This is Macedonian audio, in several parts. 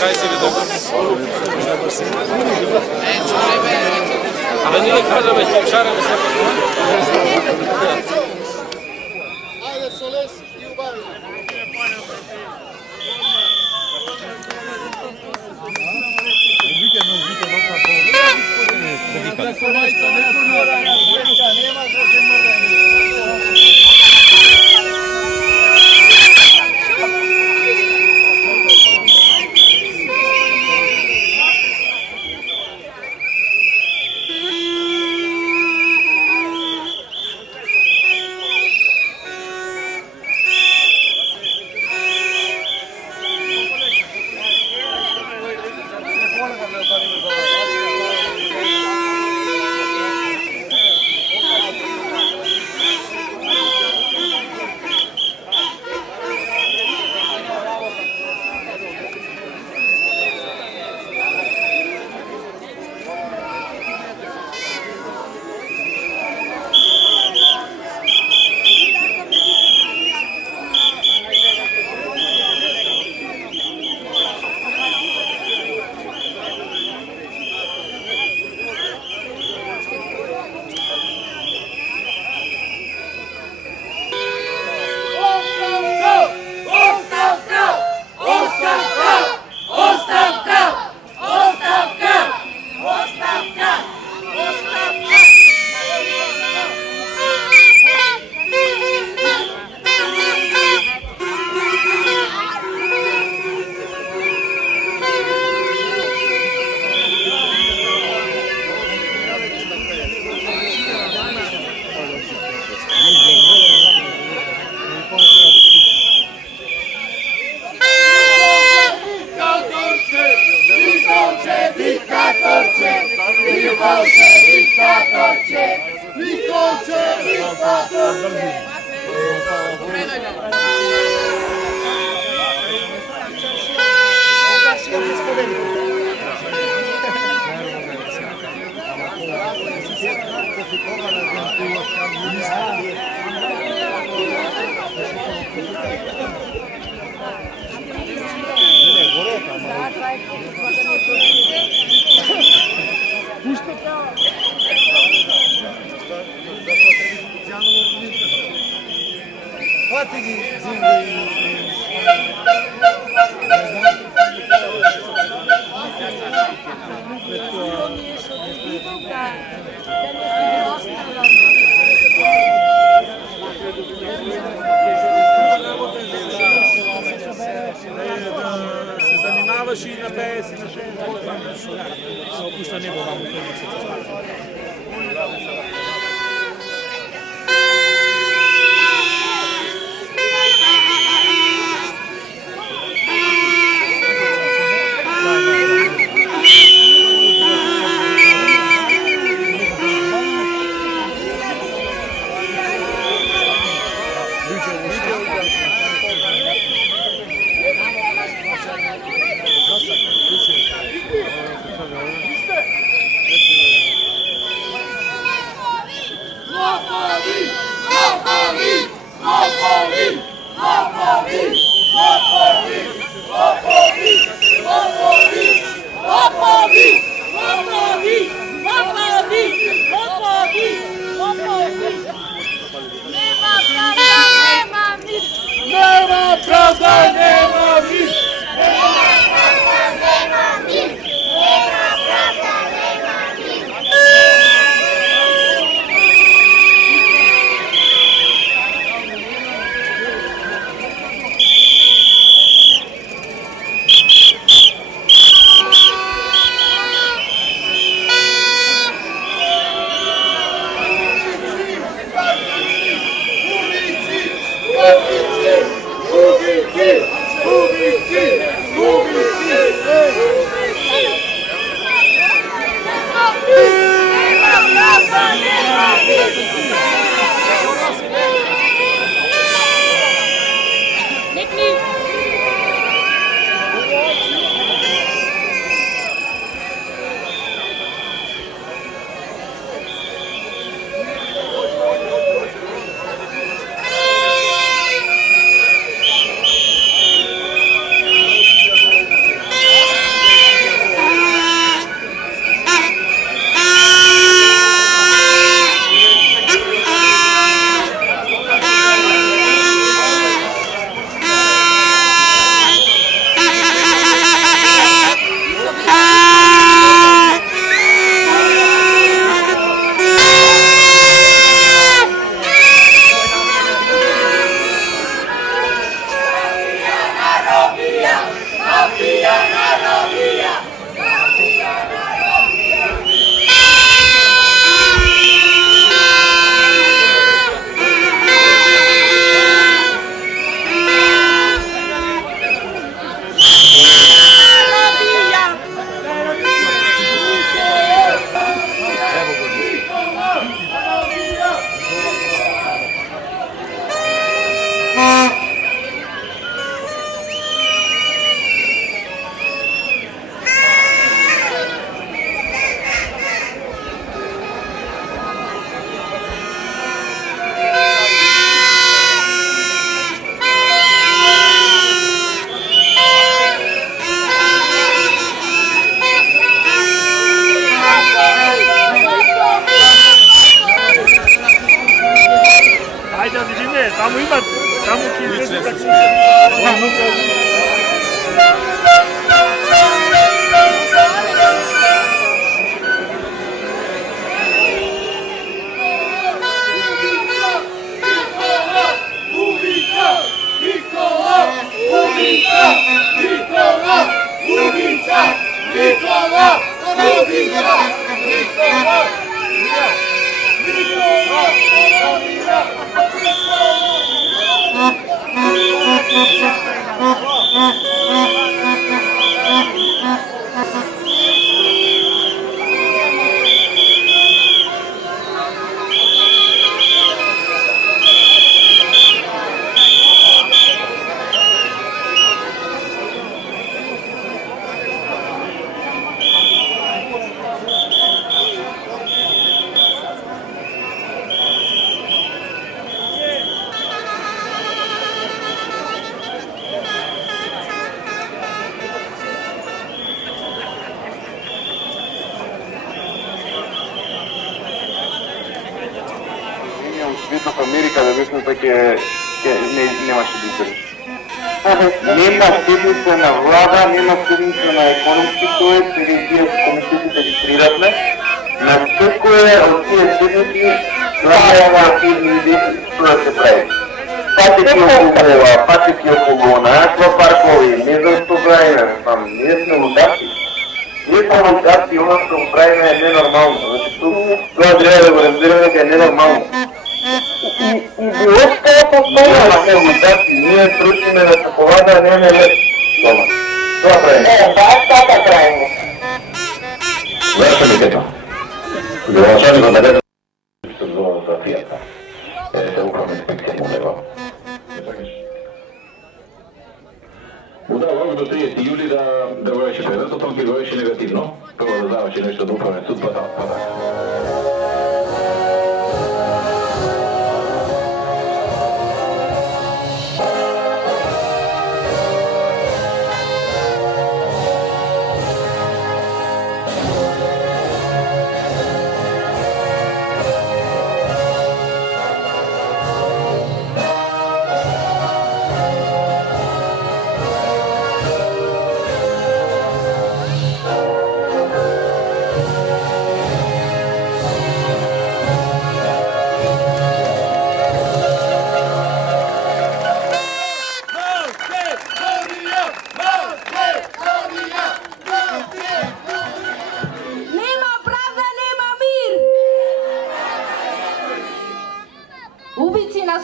Kaj si videl? Da nije kada već šaramo sve Ajde, Soles, i ubavi. отишла в Америка, да мислам дека немаше да издържи. Нема седмица на влада, нема седмица на економски совет, или вие комитетите регистрирахме. На секоја од тие седмици направена активни што да се прави. Патеки околу ова, патеки околу она, аквапаркови, не знам што правиме, ние сме лудаци. Ние сме лудаци, оно што го правиме е ненормално. Значи тоа треба да го разбереме дека е ненормално. И било што е постојано. Ние сме лудаци, ние тручиме да се повада, не леп. Дома. Тоа правиме. Тоа правиме. Verso Micheto. Głoszony do tego, co było za Fiata. Te uchrony spekcje mówią. Udało do 30 juli da była się pewna, to tam było się negatywno. Prowadzało się nešto do uchrony sud pada.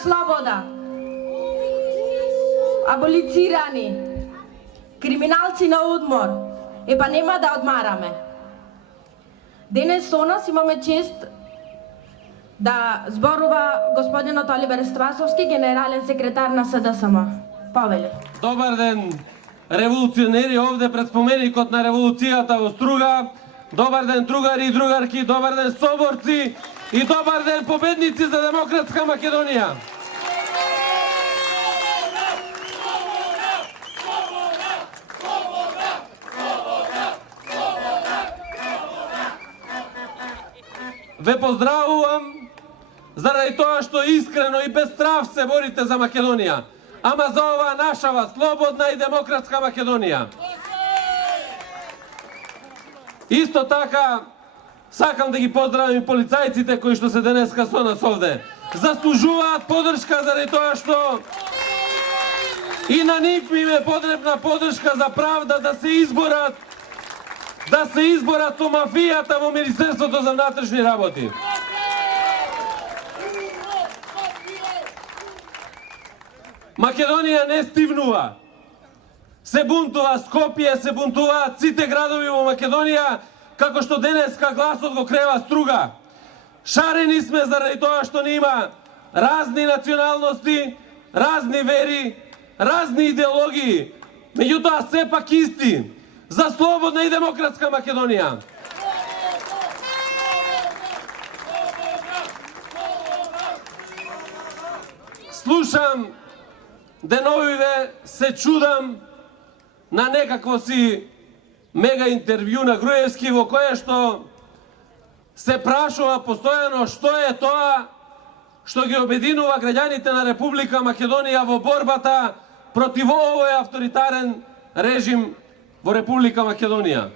Sloboda, abolicirani, kriminalci na odmor, pa nema da odmarame. Danes so nas imamo čest, da zborova gospodin Oliver Strasovski, generalni sekretar na SDSM. Павеле. Добар ден, револуционери овде пред споменикот на револуцијата во Струга. Добар ден, другари и другарки, добар ден, соборци и добар ден, победници за демократска Македонија. Ве поздравувам заради тоа што искрено и без страв се борите за Македонија. Ама за ова нашава слободна и демократска Македонија. Исто така, сакам да ги поздравам и полицајците кои што се денеска со нас овде. Заслужуваат подршка заради тоа што и на нив им е потребна подршка за правда да се изборат со мафијата во Министерството за внатрешни работи. Македонија не стивнува. Се бунтува Скопје, се бунтуваат сите градови во Македонија, како што денеска гласот го крева Струга. Шарени сме заради тоа што не има разни националности, разни вери, разни идеологии, меѓутоа сепак исти, за слободна и демократска Македонија. Слушам деновиве, се чудам на некакво си мега интервју на Груевски во кое што се прашува постојано што е тоа што ги обединува граѓаните на Република Македонија во борбата против овој авторитарен режим во Република Македонија.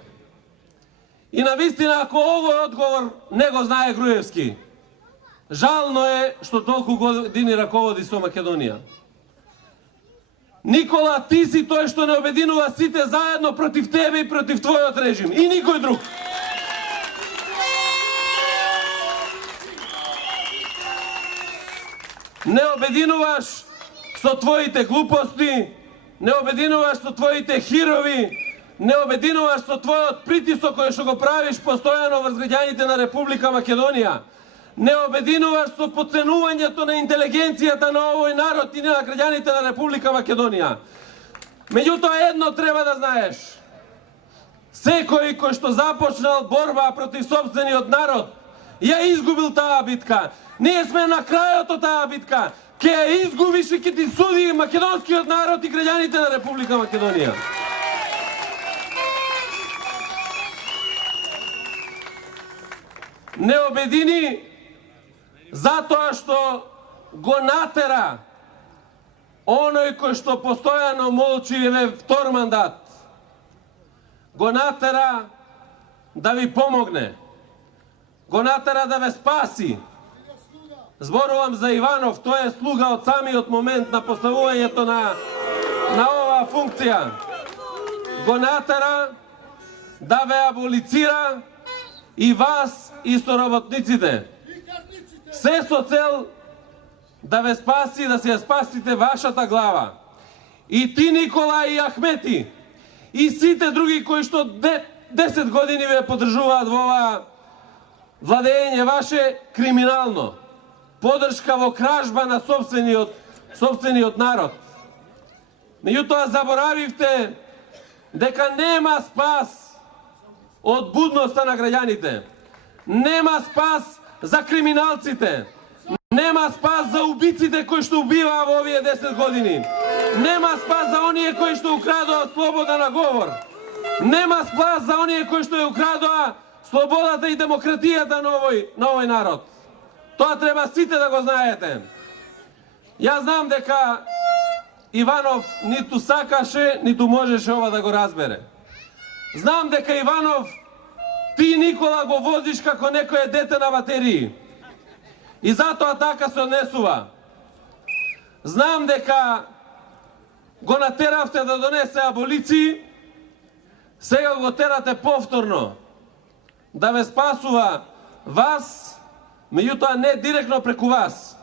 И навистина, ако овој одговор не го знае Груевски, жално е што толку години раководи со Македонија. Никола, ти си тој што не обединува сите заедно против тебе и против твојот режим. И никој друг. Не обединуваш со твоите глупости, не обединуваш со твоите хирови, не обединуваш со твојот притисок кој што го правиш постојано врз граѓаните на Република Македонија. Не обединуваш со поценувањето на интелигенцијата на овој народ и на граѓаните на Република Македонија. Меѓутоа едно треба да знаеш. Секој кој што започнал борба против сопствениот народ, ја изгубил таа битка. Ние сме на крајот од таа битка. Ке ја изгубиш и ке ти суди македонскиот народ и граѓаните на Република Македонија. Не обедини затоа што го натера оној кој што постојано молчи еве втор мандат, го натера да ви помогне, го натера да ве спаси. Зборувам за Иванов, тој е слуга од самиот момент на поставувањето на оваа функција. Го натера да ве аболицира и вас и соработниците. Се со цел да ве спаси, да се ја спасите вашата глава. И ти, Никола, и Ахмети, и сите други кои што 10 години ве поддржуваат во ова владење ваше криминално. Подршка во кражба на собствениот народ. Меѓутоа заборавивте дека нема спас од будноста на граѓаните. Нема спас за криминалците. Нема спас за убиците кои што убиваа во овие 10 години. Нема спас за оние кои што украдоа слобода на говор. Нема спас за оние кои што ја украдоа слободата и демократијата на овој народ. Тоа треба сите да го знаете. Јас знам дека Иванов ниту сакаше, ниту можеше ова да го разбере. Знам дека Иванов, ти, Никола, го возиш како некое дете на батерии. И затоа така се однесува. Знам дека го натеравте да донесе аболиции, сега го терате повторно да ве спасува вас, меѓутоа не директно преку вас,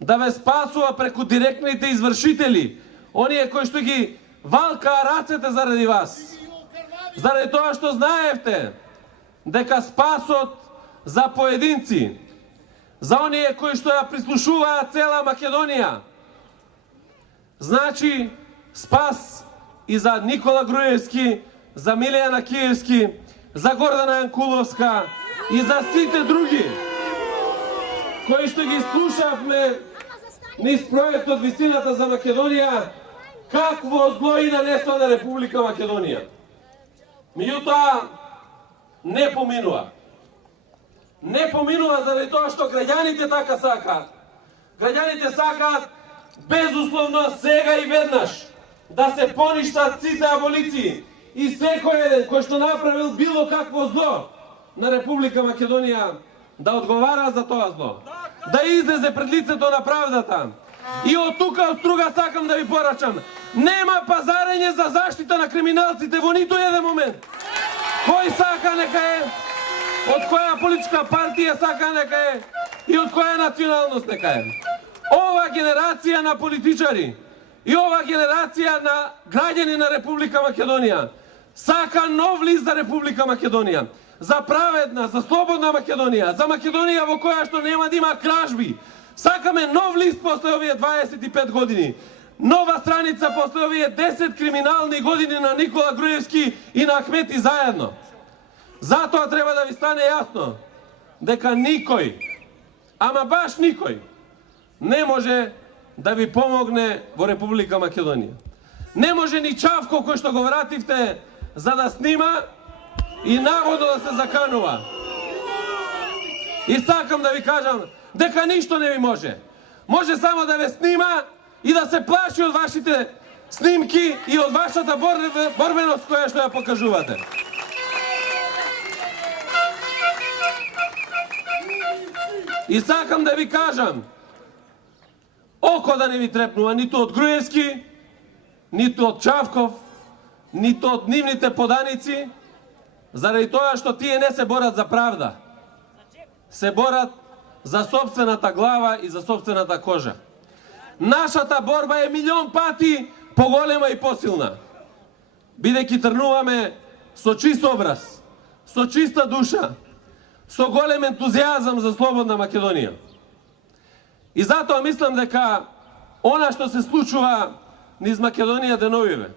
да ве спасува преку директните извршители, оние кои што ги валкаа рацете заради вас. Заради тоа што знаевте дека спасот за поединци, за оние кои што ја прислушуваат цела Македонија, значи спас и за Никола Груевски, за Милијана Киевски, за Гордана Јанкуловска и за сите други кои што ги слушавме низ проектот Вистината за Македонија, какво зло и нанесла на Република Македонија. Меѓутоа, не поминува. Не поминува заради тоа што граѓаните така сакаат. Граѓаните сакаат безусловно сега и веднаш да се поништат сите аболиции и секој еден кој што направил било какво зло на Република Македонија да одговара за тоа зло. Да излезе пред лицето на правдата. И од тука од струга сакам да ви порачам. Нема пазарење за заштита на криминалците во ниту еден момент. Кој сака нека е, од која политичка партија сака нека е и од која националност нека е. Ова генерација на политичари и ова генерација на граѓани на Република Македонија сака нов лист за Република Македонија. За праведна, за слободна Македонија, за Македонија во која што нема да има кражби. Сакаме нов лист после овие 25 години. Нова страница после овие 10 криминални години на Никола Груевски и на Ахмети заедно. Затоа треба да ви стане јасно дека никој, ама баш никој, не може да ви помогне во Република Македонија. Не може ни Чавко кој што го вративте за да снима и нагодно да се заканува. И сакам да ви кажам дека ништо не ви може. Може само да ве снима и да се плаши од вашите снимки и од вашата борбеност која што ја покажувате. И сакам да ви кажам, око да не ви трепнува ниту од Груевски, ниту од Чавков, ниту од нивните поданици, заради тоа што тие не се борат за правда. Се борат за собствената глава и за собствената кожа. Нашата борба е милион пати поголема и посилна. Бидејќи трнуваме со чист образ, со чиста душа, со голем ентузијазам за слободна Македонија. И затоа мислам дека она што се случува низ Македонија деновиве,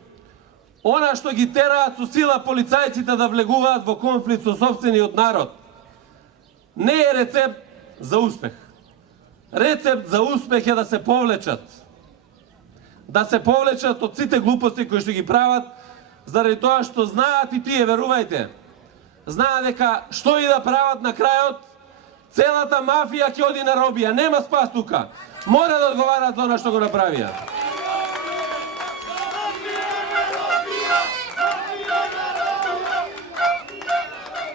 она што ги тераат со сила полицајците да влегуваат во конфликт со сопствениот народ, не е рецепт за успех. Рецепт за успех е да се повлечат. Да се повлечат од сите глупости кои што ги прават, заради тоа што знаат и тие, верувајте. Знаат дека што и да прават на крајот, целата мафија ќе оди на робија. Нема спас тука. Mora да одговарат за она што го направија.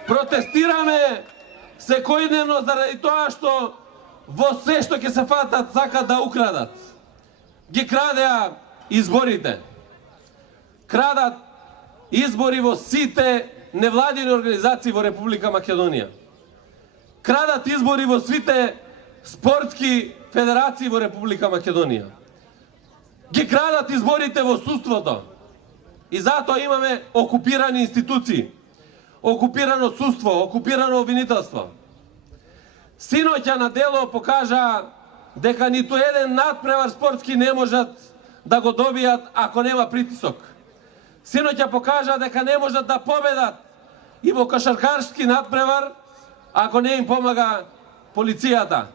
Протестираме секојдневно заради тоа што во се што ќе се фатат сакат да украдат. Ги крадеа изборите. Крадат избори во сите невладини организации во Република Македонија. Крадат избори во свите спортски федерации во Република Македонија. Ги крадат изборите во судството. И затоа имаме окупирани институции, окупирано судство, окупирано обвинителство. Синоќа на дело покажа дека ниту еден надпревар спортски не можат да го добијат ако нема притисок. Синоќа покажа дека не можат да победат и во кошаркарски надпревар ако не им помага полицијата.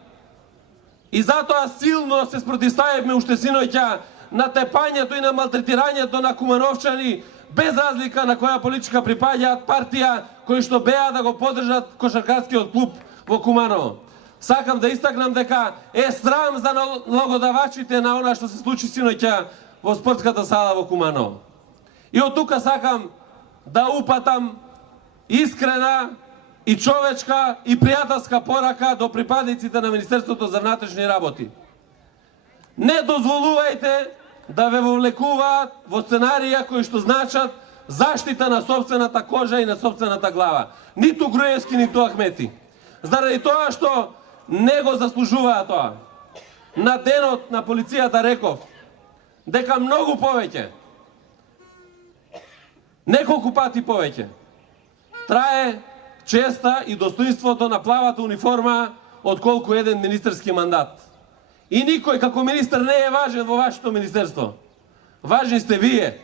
И затоа силно се спротивставивме уште синоќа на тепањето и на малтретирањето на кумановчани, без разлика на која политичка припаѓаат партија кои што беа да го поддржат кошаркарскиот клуб во Куманово. Сакам да истакнам дека е срам за налогодавачите на она што се случи синоќа во спортската сала во Куманово. И од тука сакам да упатам искрена и човечка и пријателска порака до припадниците на Министерството за внатрешни работи. Не дозволувајте да ве вовлекуваат во сценарија кои што значат заштита на собствената кожа и на собствената глава. Ниту Груевски, ниту Ахмети. Заради тоа што не го заслужуваа тоа. На денот на полицијата реков дека многу повеќе, неколку пати повеќе, трае честа и достоинството на плавата униформа отколку еден министерски мандат. И никој како министер не е важен во вашето министерство. Важни сте вие.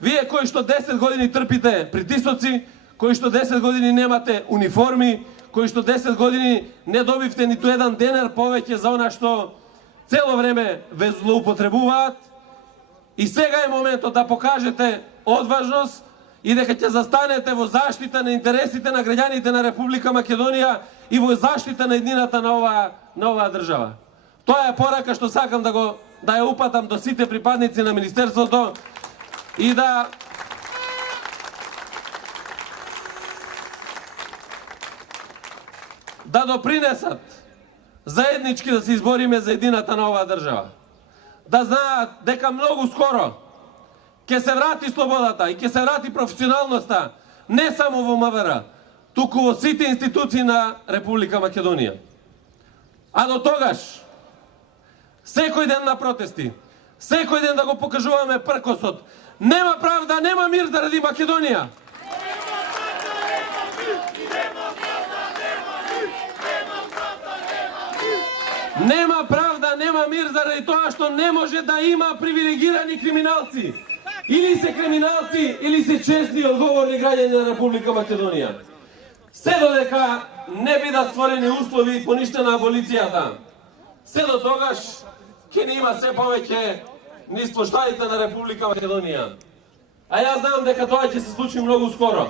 Вие кои што 10 години трпите притисоци, кои што 10 години немате униформи, кои што 10 години не добивте ниту еден денар повеќе за она што цело време ве злоупотребуваат. И сега е моментот да покажете одважност и дека ќе застанете во заштита на интересите на граѓаните на Република Македонија и во заштита на еднината на оваа држава. Тоа е порака што сакам да ја упатам до сите припадници на Министерството и да допринесат заеднички да се избориме за едината на оваа држава. Да знаат дека многу скоро ќе се врати слободата и ќе се врати професионалноста не само во МВР, туку во сите институции на Република Македонија. А до тогаш, секој ден на протести, секој ден да го покажуваме пркосот. Нема правда, нема мир заради Македонија. Нема правда, нема мир заради тоа што не може да има привилегирани криминалци. Или се криминалци, или се честни и одговорни граѓани на Република Македонија. Се додека не бидат створени услови и поништена аболицијата, се до тогаш ќе не има се повеќе низ плоштадите на Република Македонија. А јас знам дека тоа ќе се случи многу скоро.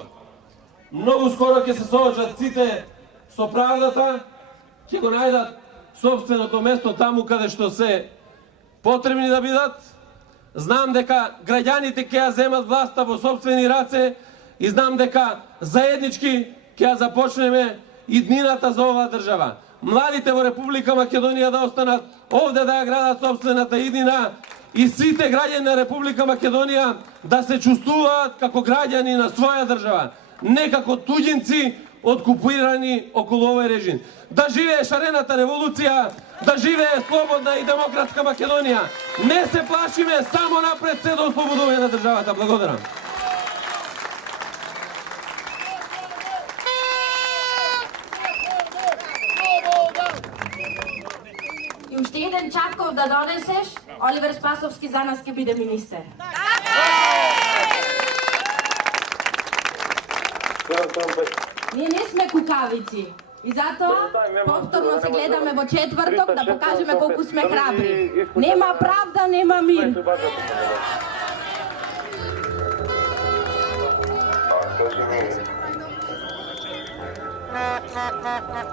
Многу скоро ќе се соочат сите со правдата, ќе го најдат собственото место таму каде што се потребни да бидат. Знам дека граѓаните ќе ја земат власта во собствени раце и знам дека заеднички ќе ја започнеме иднината за оваа држава. Младите во Република Македонија да останат овде да ја градат собствената иднина и сите граѓани на Република Македонија да се чувствуваат како граѓани на своја држава, не како туѓинци откупирани околу овој режим. Да живее шарената револуција, да живее слободна и демократска Македонија. Не се плашиме, само напред се до ослободување на државата. Благодарам. И уште еден Чавков да донесеш, Оливер Спасовски за нас ќе биде министер. Ние не сме кукавици. И затоа повторно се гледаме во четврток да покажеме колку сме храбри. Нема правда, нема мир. Bravo,